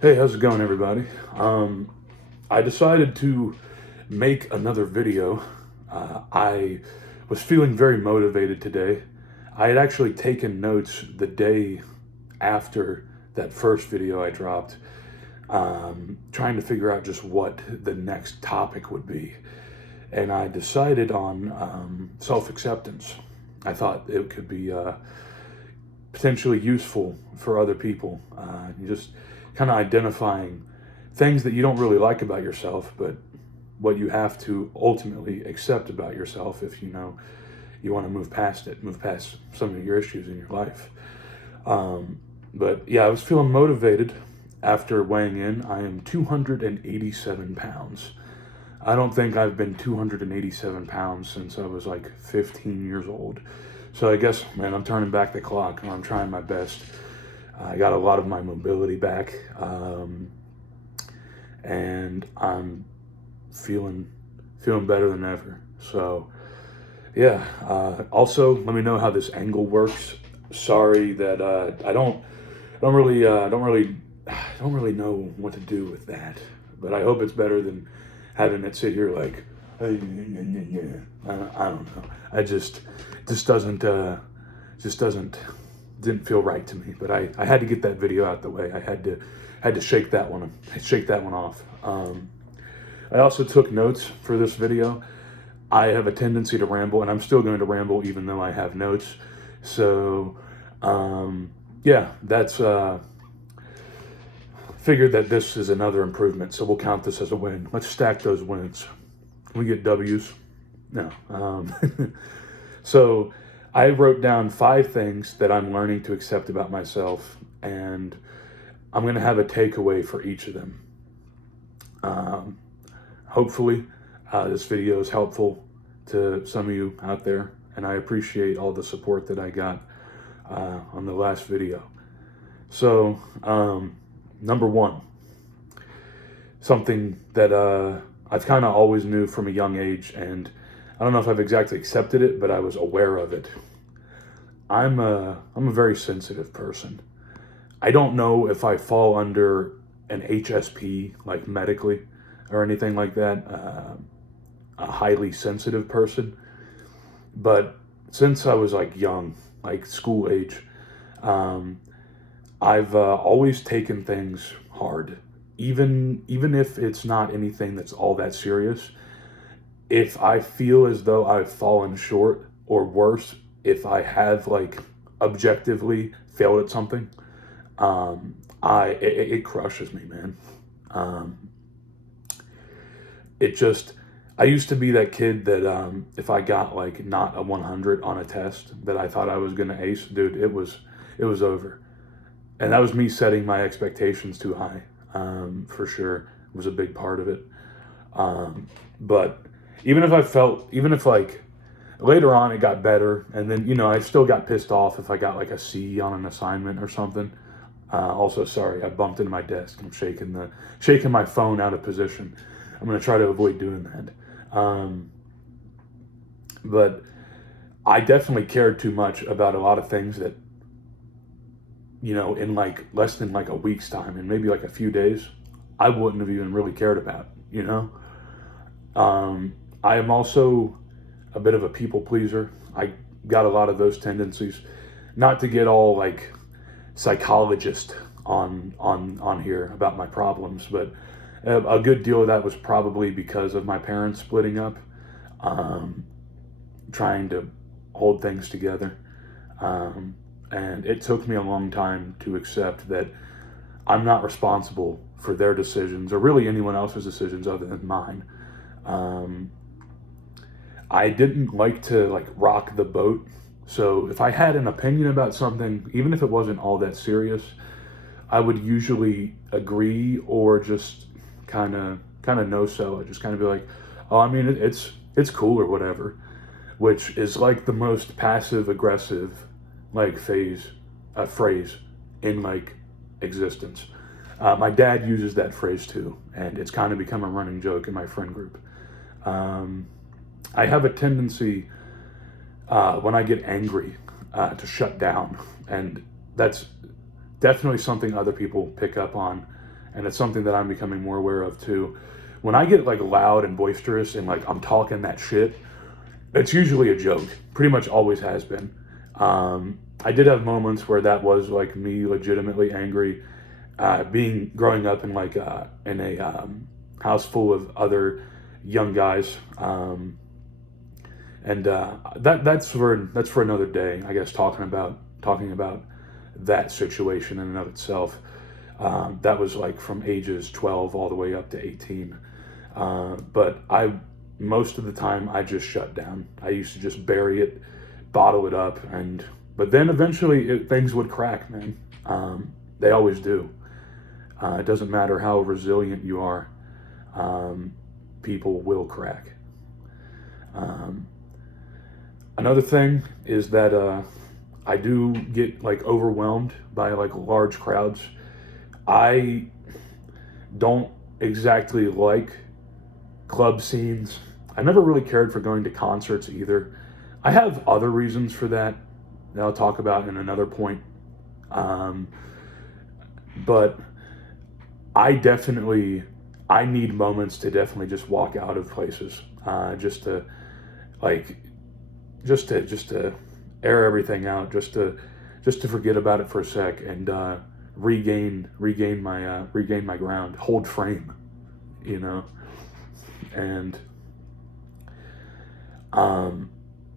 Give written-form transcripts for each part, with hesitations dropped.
Hey, how's it going, everybody? I decided to make another video. I was feeling very motivated today. I had actually taken notes the day after that first video I dropped, trying to figure out just what the next topic would be. And I decided on self acceptance. I thought it could be potentially useful for other people. You just kind of identifying things that you don't really like about yourself, but what you have to ultimately accept about yourself if you know you want to move past it, move past some of your issues in your life. But yeah, I was feeling motivated after weighing in. I am 287 pounds. I don't think I've been 287 pounds since I was like 15 years old. So I guess, man, I'm turning back the clock and I'm trying my best. I got a lot of my mobility back, and I'm feeling better than ever. So yeah. Also, let me know how this angle works. Sorry that I don't really know what to do with that, but I hope it's better than having it sit here like I don't know. I just doesn't just doesn't didn't feel right to me. But I had to get that video out the way. I had to shake that one off. I also took notes for this video. I have a tendency to ramble, and I'm still going to ramble even though I have notes. So, yeah, that's figured that this is another improvement. So we'll count this as a win. Let's stack those wins. Can we get W's? No. So I wrote down 5 things that I'm learning to accept about myself, and I'm going to have a takeaway for each of them. Hopefully, this video is helpful to some of you out there, and I appreciate all the support that I got on the last video. So, number one, something that I've kind of always knew from a young age, and I don't know if I've exactly accepted it, but I was aware of it. I'm a very sensitive person. I don't know if I fall under an HSP, like medically, or anything like that, a highly sensitive person. But since I was like young, like school age, I've always taken things hard, even if it's not anything that's all that serious. If I feel as though I've fallen short, or worse, if I have like objectively failed at something, it crushes me, man. Um, it just I used to be that kid that if I got like not a 100 on a test that I thought I was gonna ace, dude, it was over, and that was me setting my expectations too high. For sure, it was a big part of it. But even if like later on it got better, and then I still got pissed off if I got like a C on an assignment or something. Also, sorry, I bumped into my desk. I'm shaking my phone out of position. I'm gonna try to avoid doing that. But I definitely cared too much about a lot of things that in like less than like a week's time, and maybe like a few days, I wouldn't have even really cared about. I am also a bit of a people pleaser. I got a lot of those tendencies. Not to get all like psychologist on here about my problems, but a good deal of that was probably because of my parents splitting up, um, trying to hold things together. And it took me a long time to accept that I'm not responsible for their decisions or really anyone else's decisions other than mine. Um, I didn't like to like rock the boat. So if I had an opinion about something, even if it wasn't all that serious, I would usually agree or just kind of no sell it. Just kind of be like, oh, I mean, it's cool or whatever, which is like the most passive aggressive like phrase in like existence. My dad uses that phrase too, and it's kind of become a running joke in my friend group. Um, I have a tendency when I get angry to shut down, and that's definitely something other people pick up on, and it's something that I'm becoming more aware of too. When I get like loud and boisterous and like I'm talking that shit, it's usually a joke. Pretty much always has been. I did have moments where that was like me legitimately angry, growing up in like in a house full of other young guys, and that's for another day, I guess. Talking about that situation in and of itself. That was like from ages 12 all the way up to 18. But most of the time I just shut down. I used to just bury it, bottle it up, but then eventually things would crack, man. They always do. It doesn't matter how resilient you are. People will crack. Another thing is that I do get like overwhelmed by like large crowds. I don't exactly like club scenes. I never really cared for going to concerts either. I have other reasons for that I'll talk about in another point. But I need moments to definitely just walk out of places, just to air everything out, just to forget about it for a sec and regain my ground, hold frame, you know, and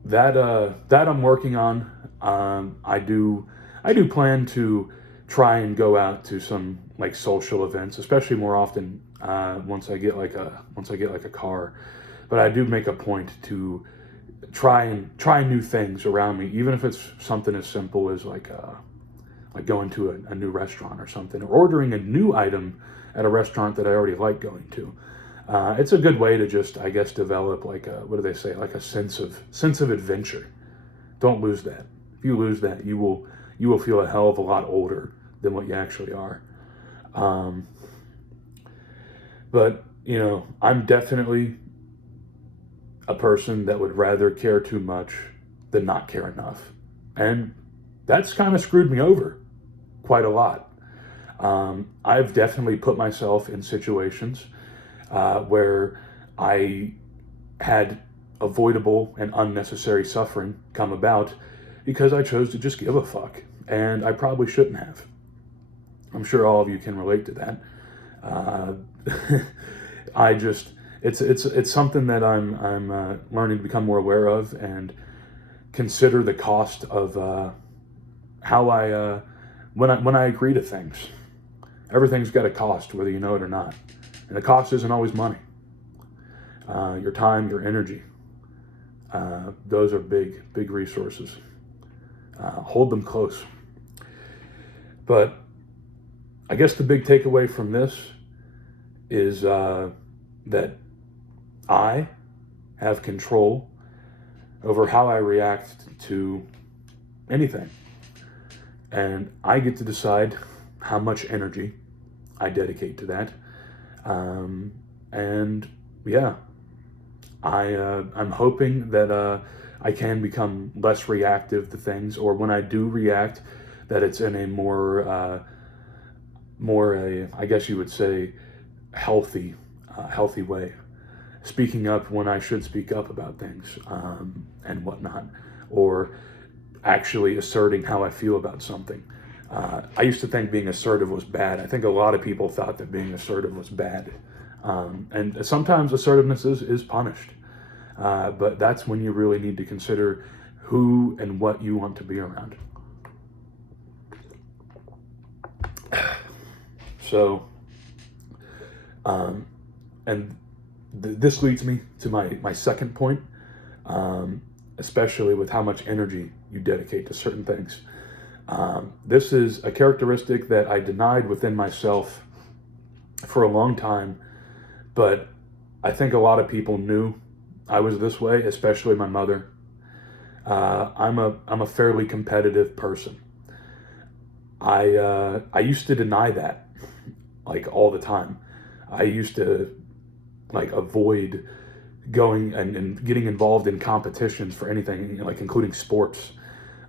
that I'm working on. I do plan to try and go out to some like social events, especially more often once I get like a car. But I do make a point to try new things around me, even if it's something as simple as like going to a new restaurant or something, or ordering a new item at a restaurant that I already like going to. It's a good way to just, I guess, develop like what do they say, like a sense of adventure. Don't lose that. If you lose that, you will feel a hell of a lot older than what you actually are. But you know, I'm definitely a person that would rather care too much than not care enough, and that's kind of screwed me over quite a lot. I've definitely put myself in situations where I had avoidable and unnecessary suffering come about because I chose to just give a fuck, and I probably shouldn't have. I'm sure all of you can relate to that. It's something that I'm learning to become more aware of and consider the cost of how when I agree to things. Everything's got a cost, whether you know it or not, and the cost isn't always money. Your time, your energy, those are big resources. Hold them close. But I guess the big takeaway from this is that I have control over how I react to anything. And I get to decide how much energy I dedicate to that. And yeah, I'm hoping that I can become less reactive to things, or when I do react, that it's in a more I guess you would say, healthy way. Speaking up when I should speak up about things and whatnot, or actually asserting how I feel about something. I used to think being assertive was bad. I think a lot of people thought that being assertive was bad. And sometimes assertiveness is punished. But that's when you really need to consider who and what you want to be around. So, this leads me to my second point, especially with how much energy you dedicate to certain things. This is a characteristic that I denied within myself for a long time, but I think a lot of people knew I was this way, especially my mother. I'm a fairly competitive person. I used to deny that, like, all the time. I used to like avoid going and getting involved in competitions for anything, like including sports,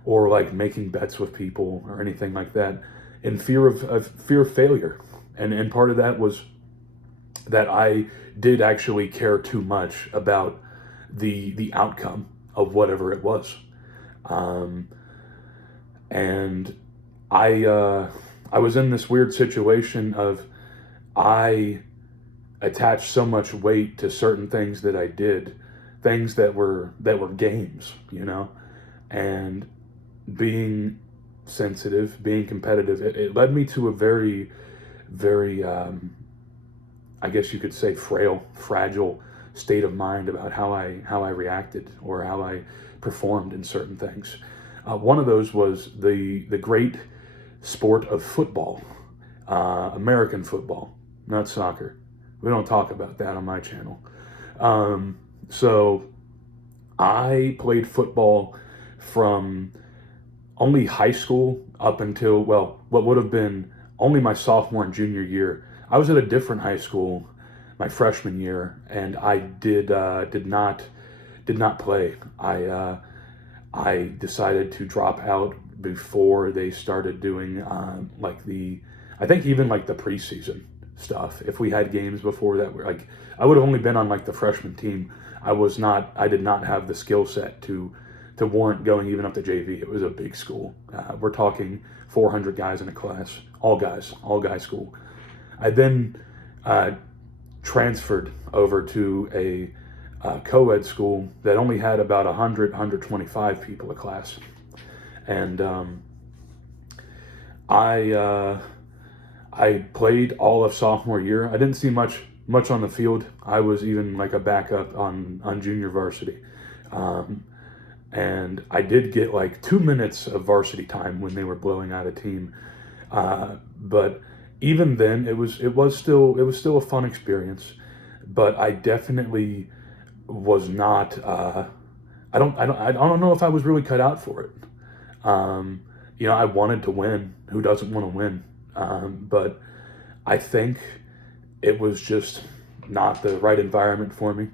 or like making bets with people or anything like that, in fear of failure. And part of that was that I did actually care too much about the outcome of whatever it was. Um, and I was in this weird situation of I attached so much weight to certain things that I did, things that were games, and being sensitive, being competitive. It led me to a very, very, I guess you could say, fragile state of mind about how I reacted or how I performed in certain things. One of those was the great sport of football, American football, not soccer. We don't talk about that on my channel. So I played football from only high school up until, well, what would have been only my sophomore and junior year. I was at a different high school my freshman year, and I did not play. I decided to drop out before they started doing I think even like the preseason stuff. If we had games before that, were like I would have only been on like the freshman team. I did not have the skill set to warrant going even up to JV. It was a big school. We're talking 400 guys in a class, all guys school. I then transferred over to a co-ed school that only had about 125 people a class. And I played all of sophomore year. I didn't see much on the field. I was even like a backup on junior varsity. And I did get like 2 minutes of varsity time when they were blowing out a team. But even then, it was still a fun experience. But I definitely was not. I don't know if I was really cut out for it. I wanted to win. Who doesn't want to win? But I think it was just not the right environment for me.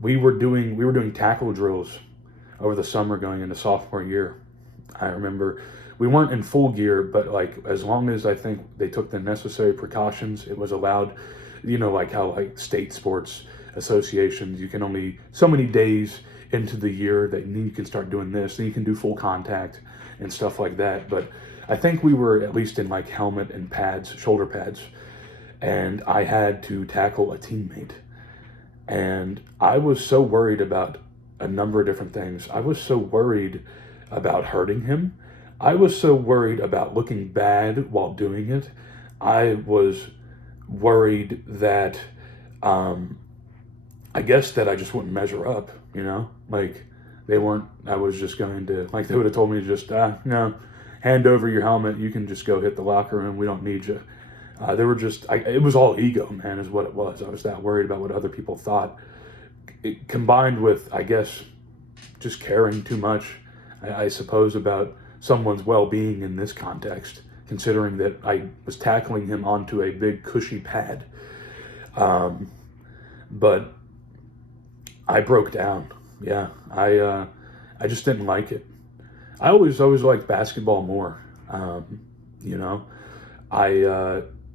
We were doing tackle drills over the summer going into sophomore year. I remember we weren't in full gear, but like as long as I think they took the necessary precautions, it was allowed. Like how like state sports associations, you can only so many days into the year that you can start doing this, then you can do full contact and stuff like that. But I think we were at least in like helmet and pads, shoulder pads, and I had to tackle a teammate. And I was so worried about a number of different things. I was so worried about hurting him. I was so worried about looking bad while doing it. I was worried that I guess that I just wouldn't measure up, like they weren't. I was just going to, like, they would have told me to just hand over your helmet, you can just go hit the locker room, we don't need you. They were just it was all ego, man, is what it was. I was that worried about what other people thought, combined with, I guess, just caring too much, I suppose, about someone's well-being in this context, considering that I was tackling him onto a big cushy pad. But I broke down. Yeah, I just didn't like it. I always liked basketball more.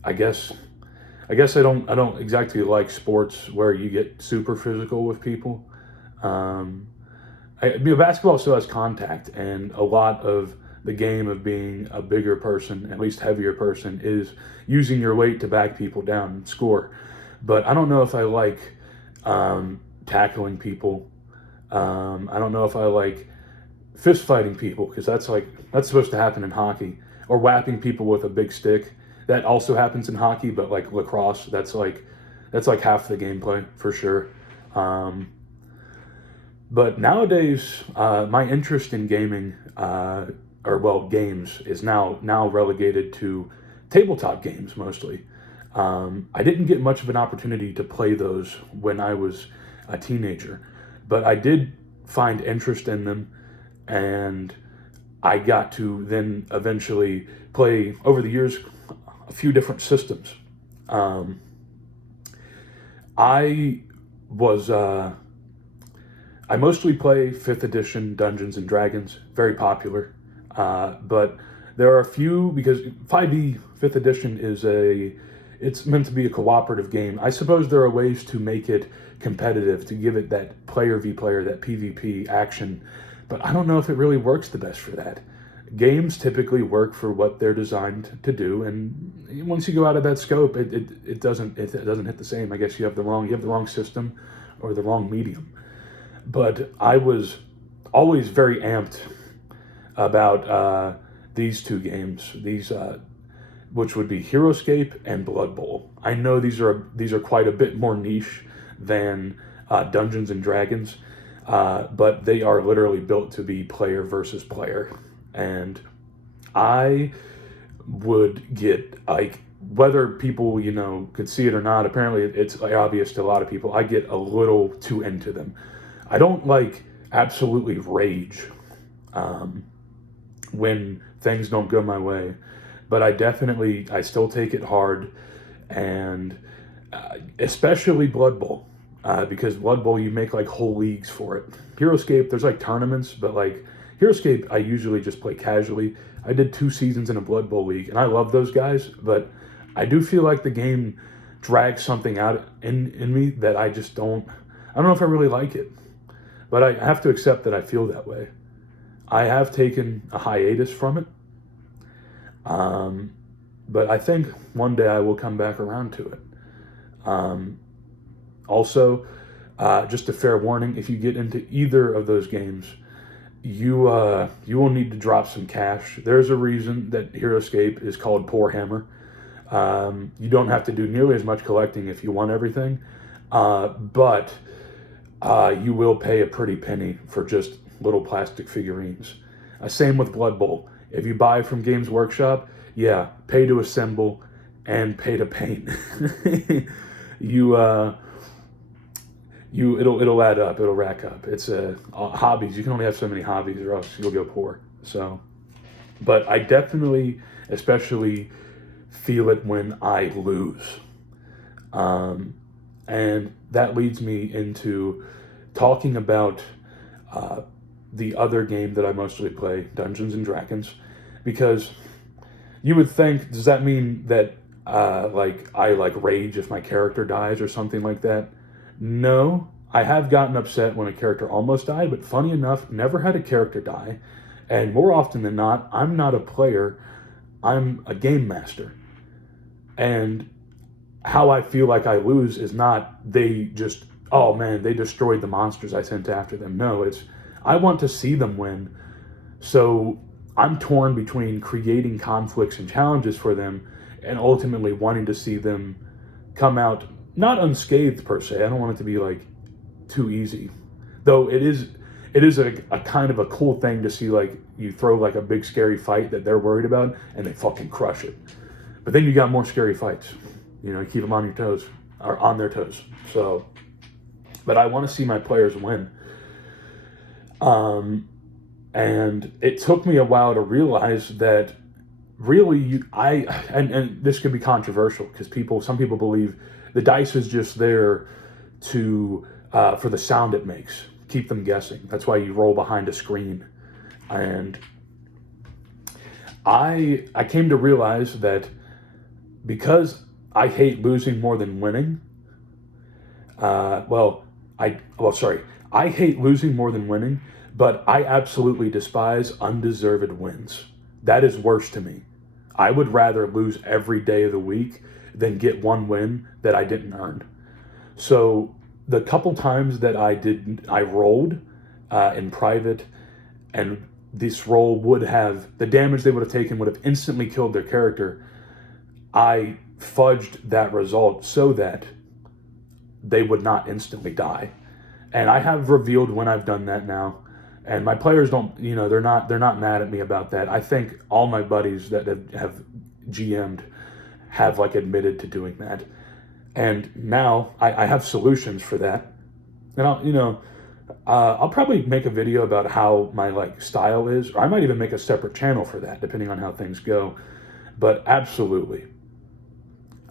I guess I don't exactly like sports where you get super physical with people. Basketball still has contact, and a lot of the game of being a bigger person, at least heavier person, is using your weight to back people down and score. But I don't know if I like tackling people. I don't know if I like fist fighting people, because that's supposed to happen in hockey, or whapping people with a big stick. That also happens in hockey, but like lacrosse, that's like half the gameplay for sure. But nowadays, my interest in gaming, games, is now relegated to tabletop games mostly. I didn't get much of an opportunity to play those when I was a teenager, but I did find interest in them, and I got to then eventually play, over the years, a few different systems. I mostly play 5th edition Dungeons and Dragons, very popular. But there are a few, because 5e 5th edition it's meant to be a cooperative game. I suppose there are ways to make it competitive, to give it that player v player, that PvP action, but I don't know if it really works the best for that. Games typically work for what they're designed to do, and once you go out of that scope, it doesn't hit the same. I guess you have the wrong system or the wrong medium. But I was always very amped about these two games, which would be HeroScape and Blood Bowl. I know these are quite a bit more niche than Dungeons and Dragons, but they are literally built to be player versus player. And I would get, like, whether people, could see it or not, apparently it's obvious to a lot of people, I get a little too into them. I don't, absolutely rage when things don't go my way, but I still take it hard, and especially Blood Bowl, because Blood Bowl, you make, whole leagues for it. HeroScape, there's, tournaments, but, HeroScape, I usually just play casually. I did 2 seasons in a Blood Bowl league, and I love those guys, but I do feel like the game drags something out in me that I don't know if I really like it. But I have to accept that I feel that way. I have taken a hiatus from it, but I think one day I will come back around to it. Also, just a fair warning, if you get into either of those games, you will need to drop some cash. There's a reason that HeroScape is called Poor Hammer. You don't have to do nearly as much collecting if you want everything, but you will pay a pretty penny for just little plastic figurines. Same with Blood Bowl. If you buy from Games Workshop, pay to assemble and pay to paint. It'll add up. It'll rack up. It's hobbies. You can only have so many hobbies, or else you'll go poor. So, but I definitely, especially, feel it when I lose, and that leads me into talking about the other game that I mostly play, Dungeons and Dragons, because you would think, does that mean that I rage if my character dies or something like that? No, I have gotten upset when a character almost died, but funny enough, never had a character die. And more often than not, I'm not a player, I'm a game master. And how I feel like I lose is not they just, oh man, they destroyed the monsters I sent after them. No, it's I want to see them win. So I'm torn between creating conflicts and challenges for them and ultimately wanting to see them come out not unscathed per se. I don't want it to be too easy, though it is a kind of a cool thing to see, you throw a big scary fight that they're worried about and they fucking crush it. But then you got more scary fights, keep them on your toes, or on their toes. So, but I want to see my players win. And it took me a while to realize that really and this could be controversial because some people believe the dice is just there to for the sound it makes, keep them guessing. That's why you roll behind a screen. And I came to realize that because I hate losing more than winning, I hate losing more than winning, but I absolutely despise undeserved wins. That is worse to me. I would rather lose every day of the week than get one win that I didn't earn. So the couple times that I rolled in private, and this roll the damage they would have taken would have instantly killed their character, I fudged that result so that they would not instantly die. And I have revealed when I've done that now. And my players don't, they're not mad at me about that. I think all my buddies that have GM'd have admitted to doing that. And now I have solutions for that. And I'll probably make a video about how my style is, or I might even make a separate channel for that, depending on how things go. But absolutely,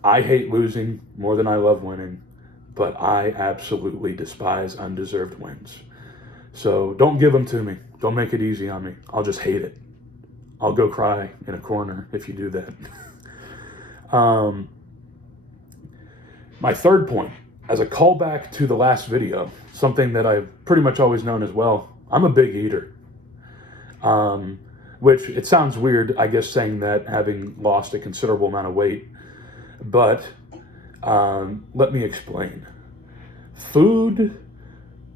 I hate losing more than I love winning, but I absolutely despise undeserved wins. So don't give them to me. Don't make it easy on me. I'll just hate it. I'll go cry in a corner if you do that. My third point, as a callback to the last video, something that I've pretty much always known as well, I'm a big eater. Which it sounds weird, I guess, saying that having lost a considerable amount of weight, but let me explain. Food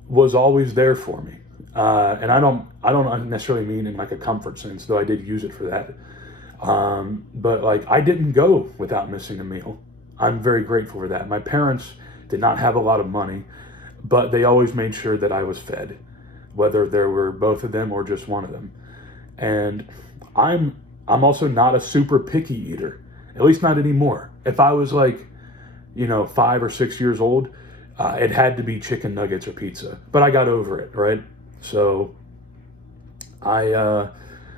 was always there for me, and I don't necessarily mean in like a comfort sense, though I did use it for that. But like I didn't go without missing a meal. I'm very grateful for that. My parents did not have a lot of money, but they always made sure that I was fed, whether there were both of them or just one of them. And I'm also not a super picky eater, at least not anymore. If I was like, 5 or 6 years old, it had to be chicken nuggets or pizza. But I got over it, right? So I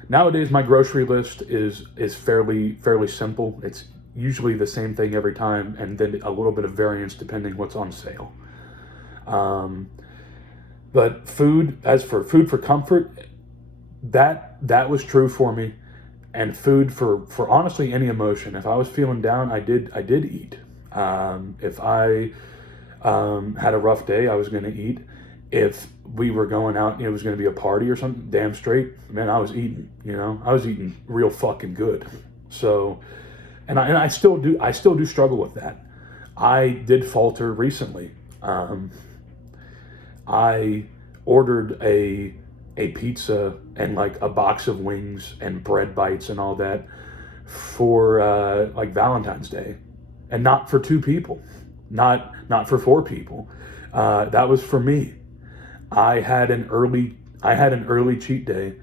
nowadays my grocery list is fairly simple. It's usually the same thing every time, and then a little bit of variance depending what's on sale. But as for food for comfort, that was true for me, and food for honestly any emotion. If I was feeling down, I did eat. If I had a rough day, I was going to eat. If we were going out, it was going to be a party or something, damn straight, man, I was eating. I was eating real fucking good. So, and I still do struggle with that. I did falter recently. I ordered a pizza and like a box of wings and bread bites and all that for like Valentine's Day, and not for 2 people, not for 4 people. That was for me. I had an early cheat day,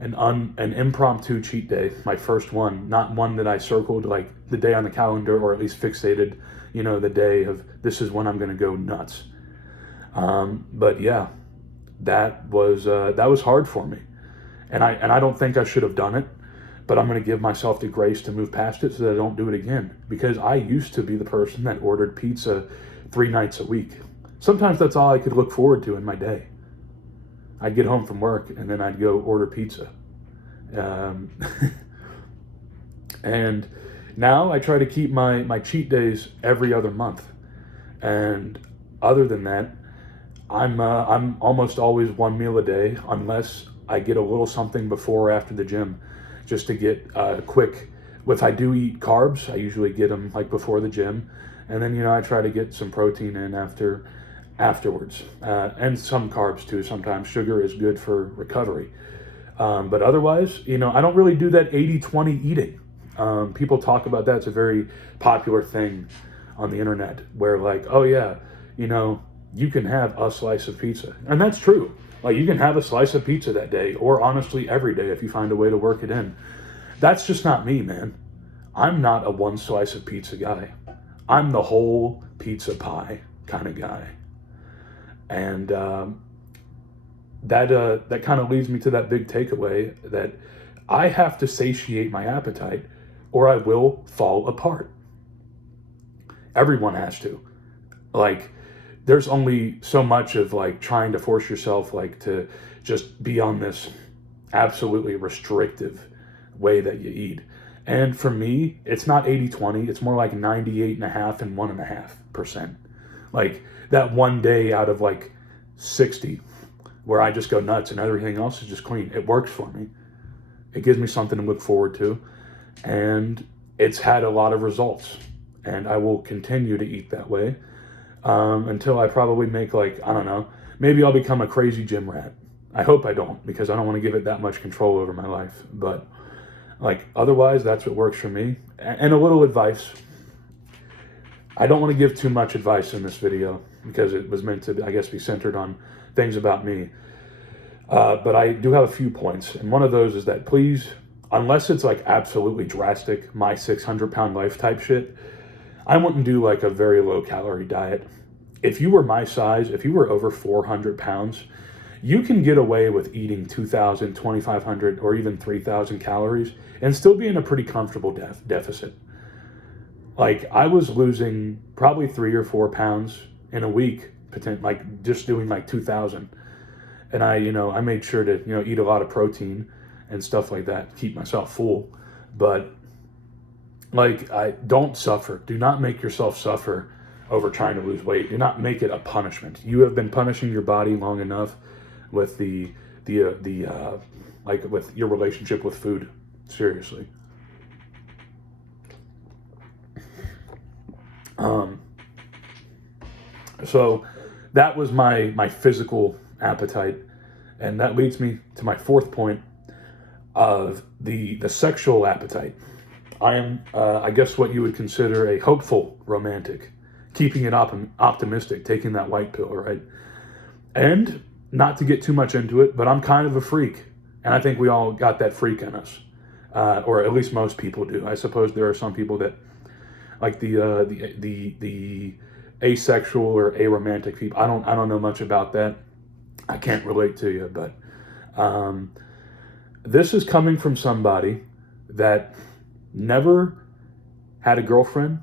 an impromptu cheat day, my first one, not one that I circled like the day on the calendar, or at least fixated, the day of this is when I'm going to go nuts. But yeah, that was hard for me, and I don't think I should have done it, but I'm going to give myself the grace to move past it so that I don't do it again, because I used to be the person that ordered pizza 3 nights a week. Sometimes that's all I could look forward to in my day. I'd get home from work and then I'd go order pizza. And now I try to keep my cheat days every other month. And other than that, I'm almost always 1 meal a day, unless I get a little something before or after the gym, just to get quick. If I do eat carbs, I usually get them like before the gym, and then I try to get some protein in afterwards, and some carbs too. Sometimes sugar is good for recovery, but otherwise, I don't really do that 80-20 eating. People talk about that. It's a very popular thing on the internet, where like, oh yeah, you can have a slice of pizza. And that's true. Like, you can have a slice of pizza that day, or honestly every day if you find a way to work it in. That's just not me, man. I'm not a 1 slice of pizza guy. I'm the whole pizza pie kind of guy. And that kind of leads me to that big takeaway that I have to satiate my appetite or I will fall apart. Everyone has to. Like, there's only so much of like trying to force yourself like to just be on this absolutely restrictive way that you eat. And for me, it's not 80-20, it's more like 98.5 and 1.5%. Like that one day out of like 60 where I just go nuts and everything else is just clean. It works for me. It gives me something to look forward to. And it's had a lot of results. And I will continue to eat that way. Until I probably make like, I don't know, maybe I'll become a crazy gym rat. I hope I don't, because I don't want to give it that much control over my life. But like, otherwise, that's what works for me. And a little advice. I don't want to give too much advice in this video, because it was meant to, I guess, be centered on things about me. But I do have a few points. And one of those is that please, unless it's like absolutely drastic, my 600-pound life type shit, I wouldn't do like a very low calorie diet. If you were my size, if you were over 400 pounds, you can get away with eating 2,000, 2,500, or even 3,000 calories and still be in a pretty comfortable deficit. Like, I was losing probably 3 or 4 pounds in a week, like just doing like 2,000. And I made sure to, eat a lot of protein and stuff like that, keep myself full. But like, I don't suffer. Do not make yourself suffer over trying to lose weight. Do not make it a punishment. You have been punishing your body long enough with like with your relationship with food. Seriously. So that was my physical appetite, and that leads me to my fourth point of the sexual appetite. I am, I guess, what you would consider a hopeful romantic, keeping it optimistic, taking that white pill, right? And not to get too much into it, but I'm kind of a freak, and I think we all got that freak in us, or at least most people do. I suppose there are some people that like the asexual or aromantic people. I don't know much about that. I can't relate to you, but this is coming from somebody that never had a girlfriend,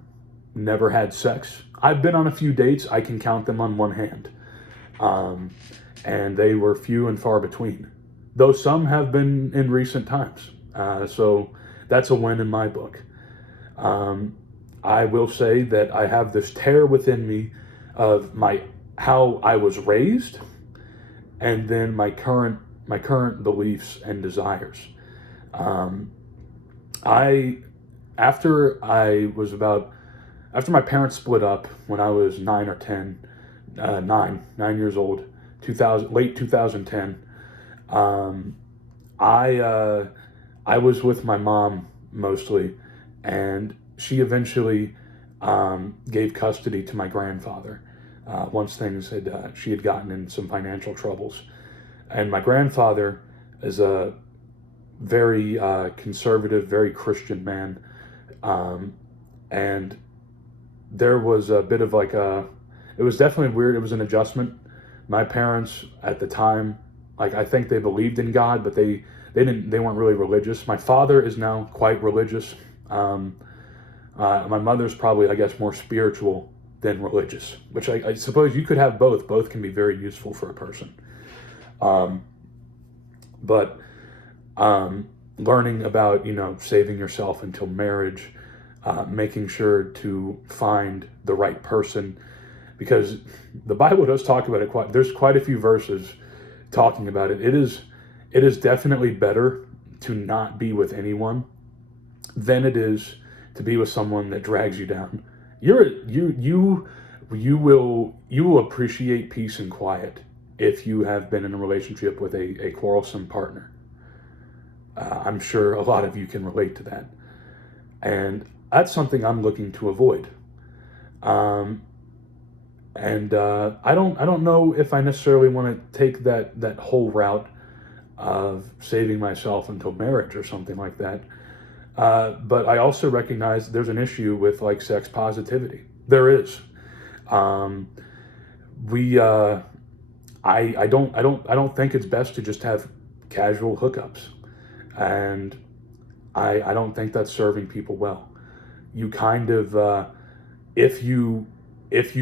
never had sex. I've been on a few dates. I can count them on one hand. And they were few and far between, though some have been in recent times. So that's a win in my book. I will say that I have this tear within me of how I was raised, and then my current beliefs and desires. After my parents split up when I was 9 or 10, 9 years old, late 2010. I was with my mom mostly, and she eventually gave custody to my grandfather once she had gotten in some financial troubles. And my grandfather is a very conservative, very Christian man, and there was a bit of it was definitely weird. It was an adjustment. My parents at the time, I think they believed in God, but they weren't really religious. My father is now quite religious. My mother's probably, I guess, more spiritual than religious, which I suppose you could have both. Both can be very useful for a person. But learning about, saving yourself until marriage, making sure to find the right person, because the Bible does talk about it there's quite a few verses talking about it. It is definitely better to not be with anyone than it is to be with someone that drags you down. You will appreciate peace and quiet if you have been in a relationship with a quarrelsome partner. I'm sure a lot of you can relate to that, and that's something I'm looking to avoid. I don't know if I necessarily want to take that whole route of saving myself until marriage or something like that. But I also recognize there's an issue with sex positivity. There is. I don't think it's best to just have casual hookups, and I don't think that's serving people well. You kind of if you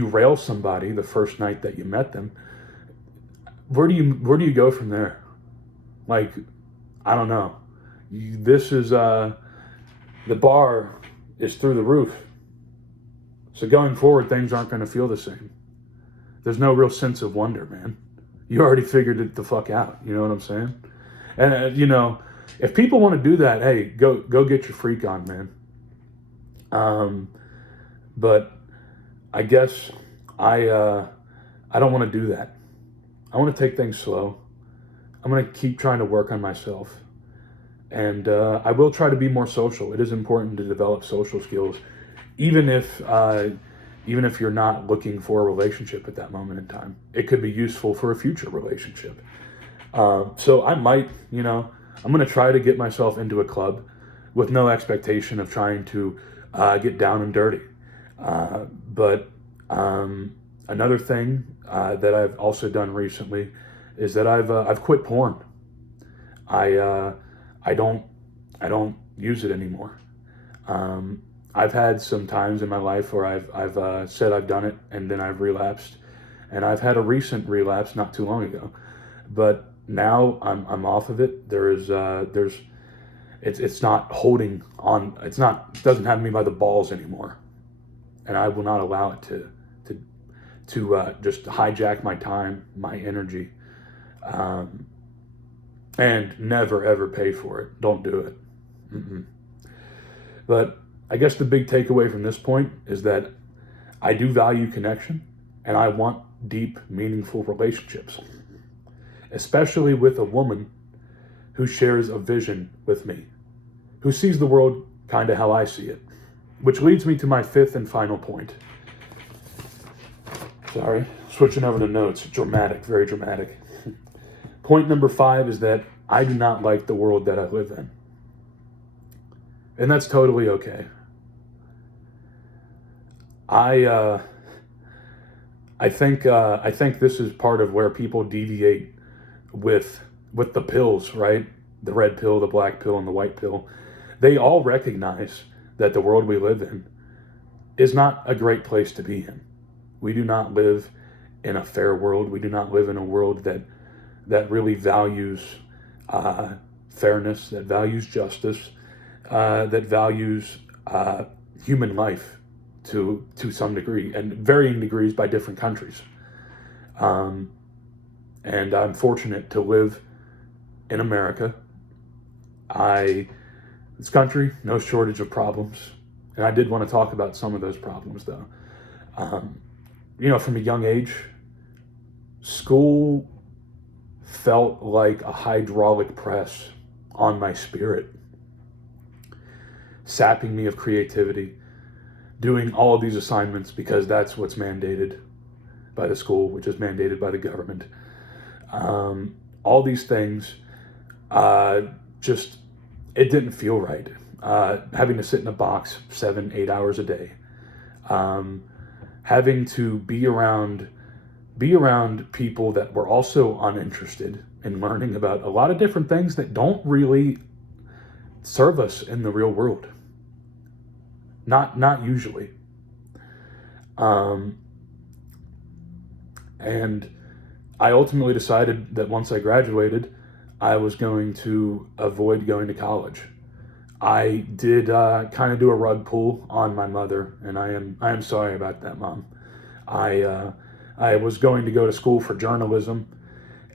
rail somebody the first night that you met them, where do you go from there? I don't know. This is the bar is through the roof. So going forward, things aren't going to feel the same. There's no real sense of wonder, man. You already figured it the fuck out. You know what I'm saying? And if people want to do that, hey, go get your freak on, man. But I guess I don't want to do that. I want to take things slow. I'm going to keep trying to work on myself. And I will try to be more social. It is important to develop social skills, even if you're not looking for a relationship at that moment in time. It could be useful for a future relationship. So I might, I'm going to try to get myself into a club with no expectation of trying to get down and dirty. But another thing that I've also done recently is that I've quit porn. I don't use it anymore. I've had some times in my life where I've said I've done it and then I've relapsed, and I've had a recent relapse not too long ago. But now I'm off of it. It's not holding on. It doesn't have me by the balls anymore, and I will not allow it to to just hijack my time, my energy, and never ever pay for it. Don't do it. Mm-mm. But I guess the big takeaway from this point is that I do value connection, and I want deep, meaningful relationships, especially with a woman who shares a vision with me, who sees the world kind of how I see it. Which leads me to my fifth and final point. Sorry, switching over to notes. Dramatic, very dramatic. Point number 5 is that I do not like the world that I live in. And that's totally okay. I think this is part of where people deviate with the pills, right? The red pill, the black pill, and the white pill. They all recognize that the world we live in is not a great place to be in. We do not live in a fair world. We do not live in a world that really values fairness, that values justice, that values human life to some degree, and varying degrees by different countries. And I'm fortunate to live in America. This country, no shortage of problems. And I did want to talk about some of those problems, though. From a young age, school felt like a hydraulic press on my spirit, sapping me of creativity, doing all of these assignments because that's what's mandated by the school, which is mandated by the government. All these things, it didn't feel right. Having to sit in a box 7-8 hours a day, having to be around people that were also uninterested in learning about a lot of different things that don't really serve us in the real world. Not usually. And I ultimately decided that once I graduated, I was going to avoid going to college. I did kind of do a rug pull on my mother, and I am sorry about that, Mom. I was going to go to school for journalism,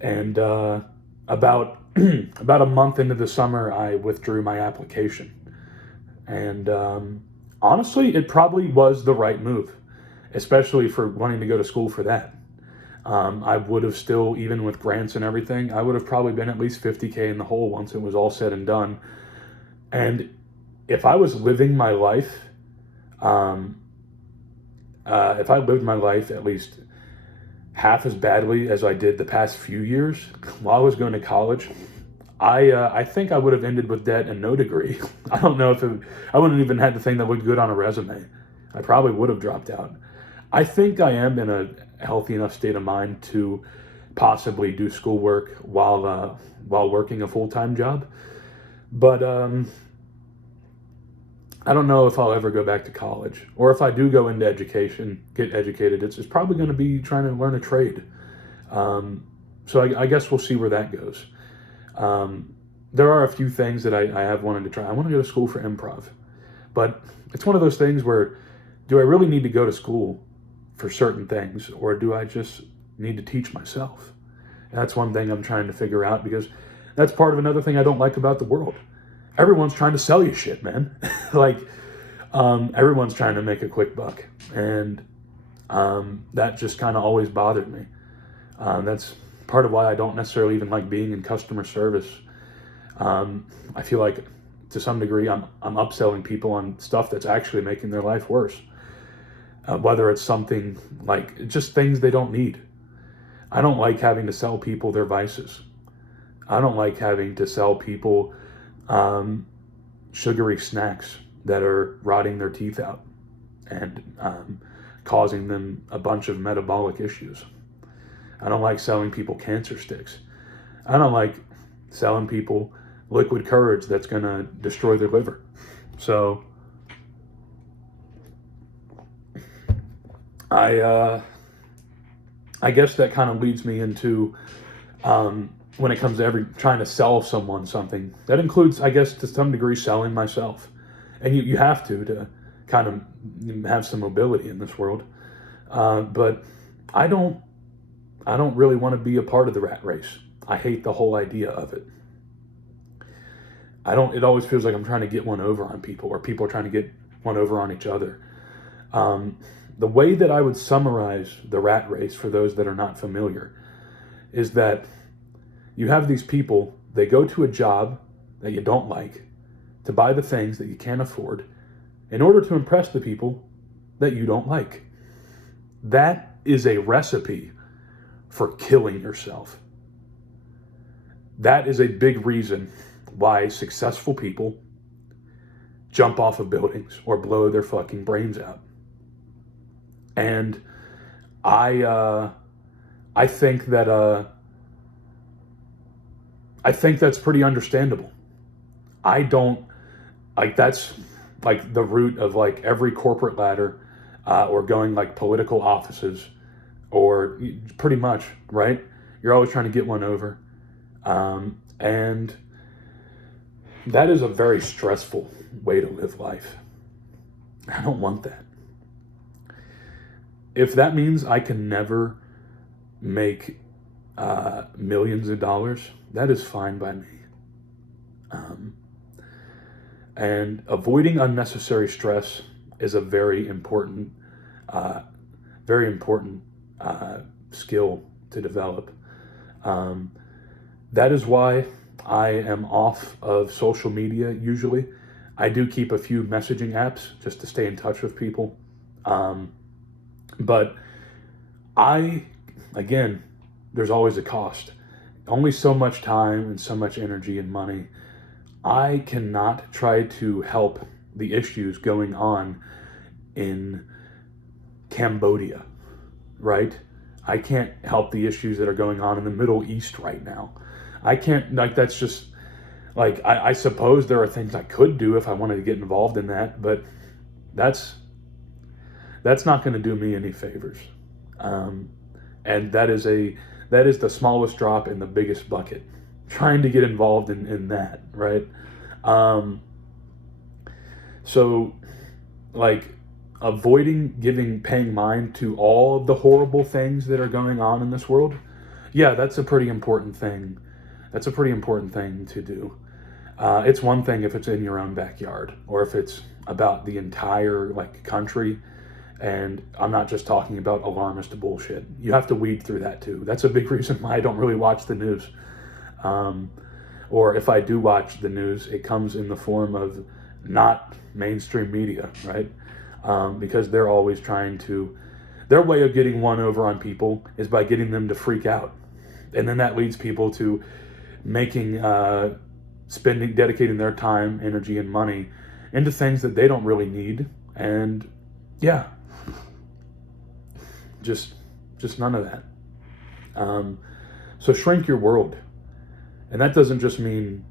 and about a month into the summer, I withdrew my application. And honestly, it probably was the right move, especially for wanting to go to school for that. I would have still, even with grants and everything, I would have probably been at least $50,000 in the hole once it was all said and done. And if I was living my life, if I lived my life at least half as badly as I did the past few years while I was going to college, I think I would have ended with debt and no degree. I don't know I wouldn't even had the thing that looked good on a resume. I probably would have dropped out. I think I am in a healthy enough state of mind to possibly do schoolwork while working a full-time job. But I don't know if I'll ever go back to college, or if I do go into education, get educated, it's probably going to be trying to learn a trade. So I guess we'll see where that goes. There are a few things that I have wanted to try. I want to go to school for improv, but it's one of those things where, do I really need to go to school for certain things, or do I just need to teach myself? And that's one thing I'm trying to figure out, because that's part of another thing I don't like about the world. Everyone's trying to sell you shit, man. Everyone's trying to make a quick buck. And that just kind of always bothered me. That's part of why I don't necessarily even like being in customer service. I feel like, to some degree, I'm upselling people on stuff that's actually making their life worse. Whether it's something like just things they don't need. I don't like having to sell people their vices. I don't like having to sell people sugary snacks that are rotting their teeth out and causing them a bunch of metabolic issues. I don't like selling people cancer sticks. I don't like selling people liquid courage that's going to destroy their liver. So I guess that kind of leads me into when it comes to trying to sell someone something. That includes, I guess, to some degree, selling myself. And you have to kind of have some mobility in this world. But I don't really want to be a part of the rat race. I hate the whole idea of it. It always feels like I'm trying to get one over on people, or people are trying to get one over on each other. The way that I would summarize the rat race for those that are not familiar is that you have these people, they go to a job that you don't like to buy the things that you can't afford in order to impress the people that you don't like. That is a recipe for killing yourself. That is a big reason why successful people jump off of buildings or blow their fucking brains out. And I think that I think that's pretty understandable. I don't like that's like the root of like every corporate ladder, or going like political offices, or pretty much, right? You're always trying to get one over, and that is a very stressful way to live life. I don't want that. If that means I can never make millions of dollars, that is fine by me. And avoiding unnecessary stress is a very important skill to develop. That is why I am off of social media usually. I do keep a few messaging apps just to stay in touch with people. But again, there's always a cost. Only so much time and so much energy and money. I cannot try to help the issues going on in Cambodia, right? I can't help the issues that are going on in the Middle East right now. I can't, like, that's just, like, I suppose there are things I could do if I wanted to get involved in that, but that's not going to do me any favors. And that is the smallest drop in the biggest bucket, trying to get involved in that, right? So, like, avoiding paying mind to all of the horrible things that are going on in this world, yeah, that's a pretty important thing. That's a pretty important thing to do. It's one thing if it's in your own backyard, or if it's about the entire, like, country. And I'm not just talking about alarmist bullshit. You have to weed through that too. That's a big reason why I don't really watch the news. Or if I do watch the news, it comes in the form of not mainstream media, right? Because they're always trying to, their way of getting one over on people is by getting them to freak out. And then that leads people to dedicating their time, energy, and money into things that they don't really need. And yeah, just none of that. So shrink your world. And that doesn't just mean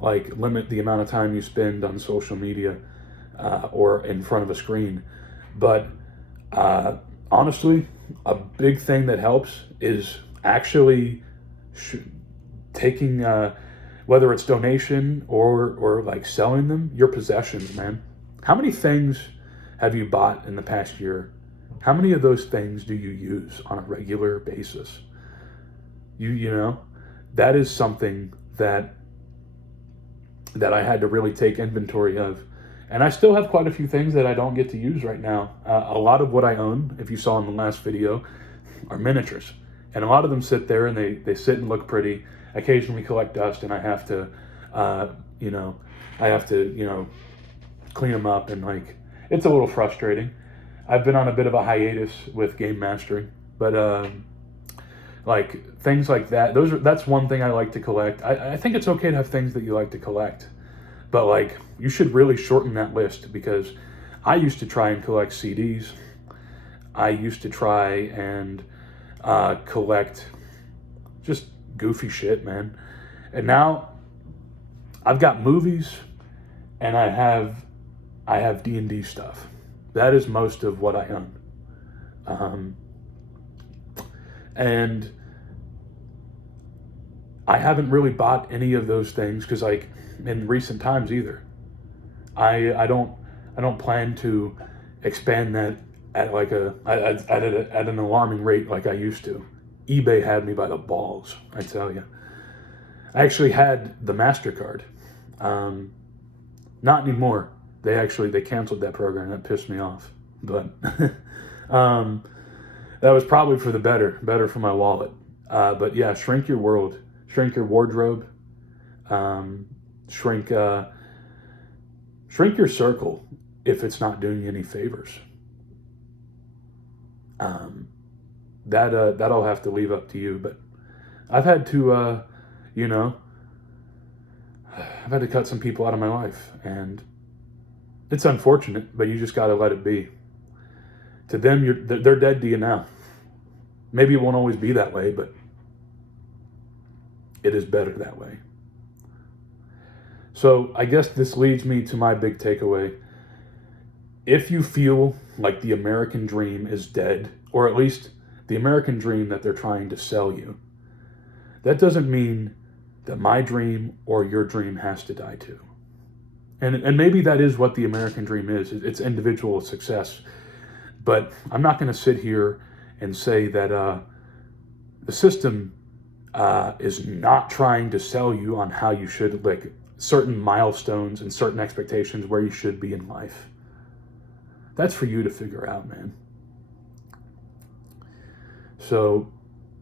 like limit the amount of time you spend on social media or in front of a screen. But honestly, a big thing that helps is actually taking, whether it's donation or like selling them, your possessions, man. How many things have you bought in the past year? How many of those things do you use on a regular basis? You know, that is something that I had to really take inventory of. And I still have quite a few things that I don't get to use right now. A lot of what I own, if you saw in the last video, are miniatures. And a lot of them sit there and they sit and look pretty, occasionally collect dust, and I have to, clean them up, and like, it's a little frustrating. I've been on a bit of a hiatus with game mastering, but like things like that, that's one thing I like to collect. I think it's okay to have things that you like to collect, but like you should really shorten that list, because I used to try and collect CDs. I used to try and collect just goofy shit, man. And now I've got movies, and I have D&D stuff. That is most of what I own. And I haven't really bought any of those things because, like, in recent times either. I don't plan to expand that at an alarming rate like I used to. eBay had me by the balls, I tell you. I actually had the MasterCard. Not anymore. They canceled that program. That pissed me off. But that was probably for the better for my wallet. But yeah, shrink your world, shrink your wardrobe, shrink your circle if it's not doing you any favors. That I'll have to leave up to you. But I've had to, I've had to cut some people out of my life, and it's unfortunate, but you just got to let it be. To them, they're dead to you now. Maybe it won't always be that way, but it is better that way. So I guess this leads me to my big takeaway. If you feel like the American dream is dead, or at least the American dream that they're trying to sell you, that doesn't mean that my dream or your dream has to die too. And maybe that is what the American dream is. It's individual success. But I'm not going to sit here and say that the system is not trying to sell you on how you should, like certain milestones and certain expectations where you should be in life. That's for you to figure out, man. So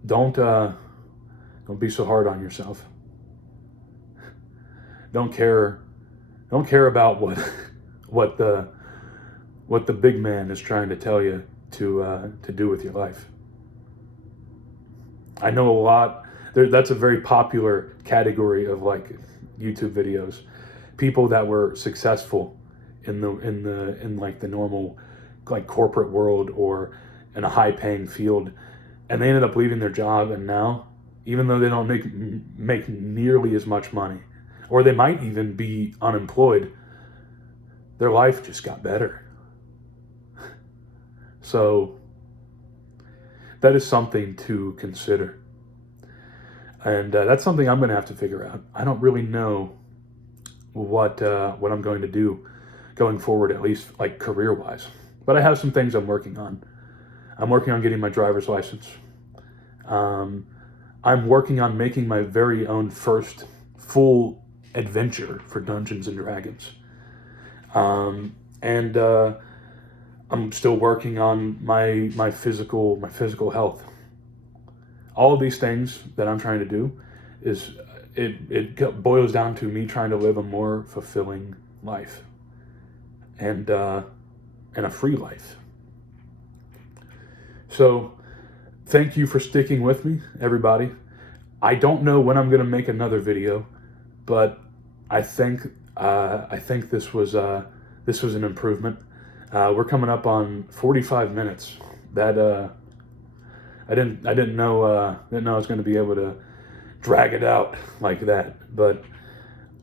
don't be so hard on yourself. Don't care about what the big man is trying to tell you to do with your life. I know a lot. That's a very popular category of like YouTube videos. People that were successful in like the normal like corporate world or in a high paying field, and they ended up leaving their job, and now, even though they don't make nearly as much money, or they might even be unemployed, their life just got better. So that is something to consider. And that's something I'm going to have to figure out. I don't really know what I'm going to do going forward, at least like career-wise. But I have some things I'm working on. I'm working on getting my driver's license. I'm working on making my very own first full adventure for Dungeons and Dragons. And I'm still working on my physical health. All of these things that I'm trying to do is it boils down to me trying to live a more fulfilling life and a free life. So thank you for sticking with me, everybody. I don't know when I'm going to make another video, but I think this was an improvement. We're coming up on 45 minutes. That I didn't know I was going to be able to drag it out like that. But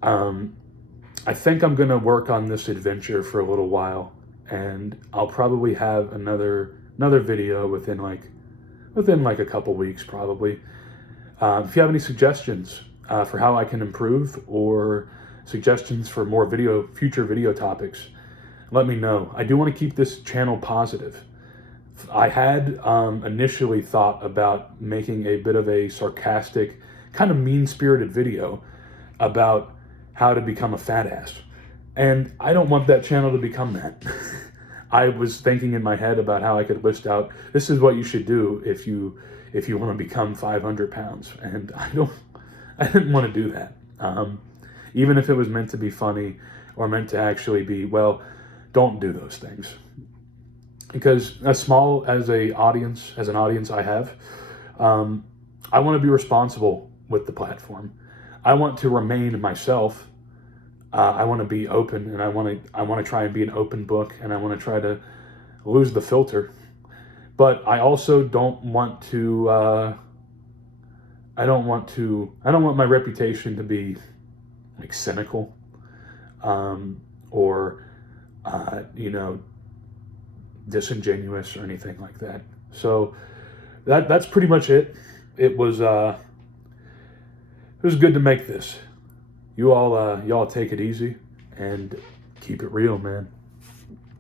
I think I'm going to work on this adventure for a little while, and I'll probably have another video within like a couple weeks probably. If you have any suggestions for how I can improve, or suggestions for more future video topics, let me know. I do want to keep this channel positive. I had initially thought about making a bit of a sarcastic, kind of mean-spirited video about how to become a fat ass. And I don't want that channel to become that. I was thinking in my head about how I could list out, this is what you should do if you want to become 500 pounds. And I didn't want to do that. Even if it was meant to be funny or meant to actually be, well, don't do those things. Because as small as an audience I have, I want to be responsible with the platform. I want to remain myself. I want to be open, and I want to try and be an open book, and I want to try to lose the filter. But I also don't want to. I don't want my reputation to be like cynical, or disingenuous or anything like that. So that's pretty much it. It was good to make this. Y'all take it easy and keep it real, man.